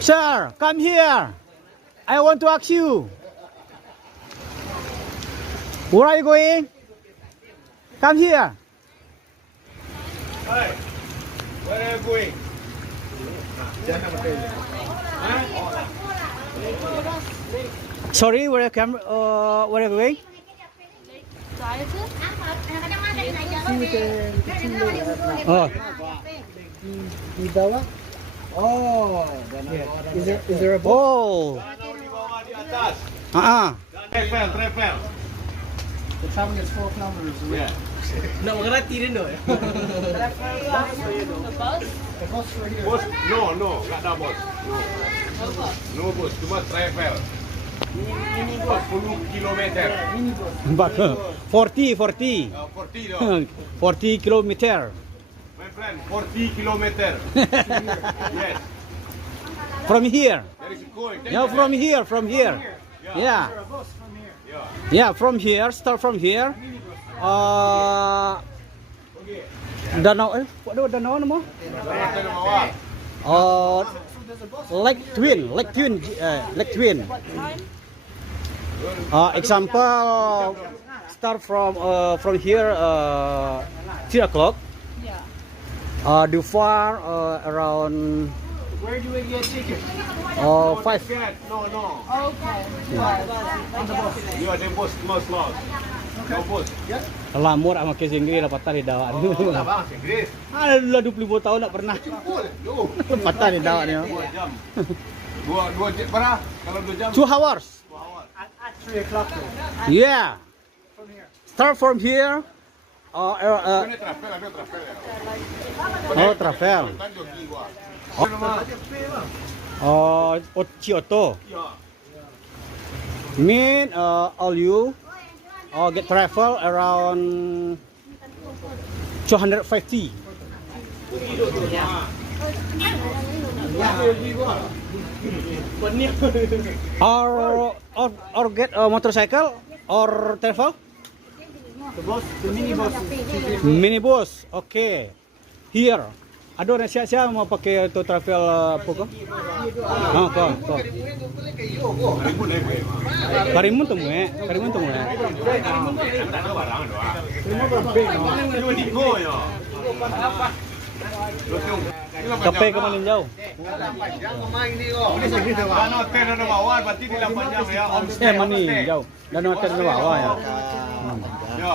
Sir, come here. I want to ask you. Where are you going? Come here. Hi. Where are you going? Sorry, where are you going? Oh, Di bawah. Oh, is there a boat? oh, Di bawah, di atas. The Travel. traveling is 4 kilometers away. Yeah. Nak mengerti dia no. The bus right here. Bos? No, nggak ada bos. No bos, cuma travel. 40 kilometer. but 40, 40, 40 dong. 40 kilometer. My friend, 40 kilometer. Yes. From here. There is a coin. No, from here, from here. Yeah, A bus from here. Yeah. yeah, from here. Start from here. Okay. Danau, what danau nama? Kita di bawah. Uh, So there's a bus. Lake Twin. Example, start from here 3 o'clock. Do far around Where do we get tickets? 5. Ticket. No. Okay. On the bus. You are the boss, mas lost. No bos. Lamur sama ke Inggris lah patah di dawan. Tak bang, Inggris. Lah 20 tahun tak pernah. Yo. Patah di dawan ni. 2 jam. 2 jam berapa? Kalau 2 jam. 2 hours. At 3 o'clock though. Yeah. From here. Start from here. Ini travel, ada travel ya. Oh, travel. Tanjung Jiwa. Kyoto. Ya. Mean all you get travel around 250. Or get a motorcycle or travel The bus, the minibus is minibus. Okay, here. Ada orang siapa mau pakai untuk travel apa kau? Kau. Karimun tu mu. Tak ada barang doang. Cuma di go ya. Kape ke mana jauh? Dan hotel ada bawah, berarti di 8 jam ya. Homestay, Mana homestay. jauh? Dan hotel di bawah ya. Ya.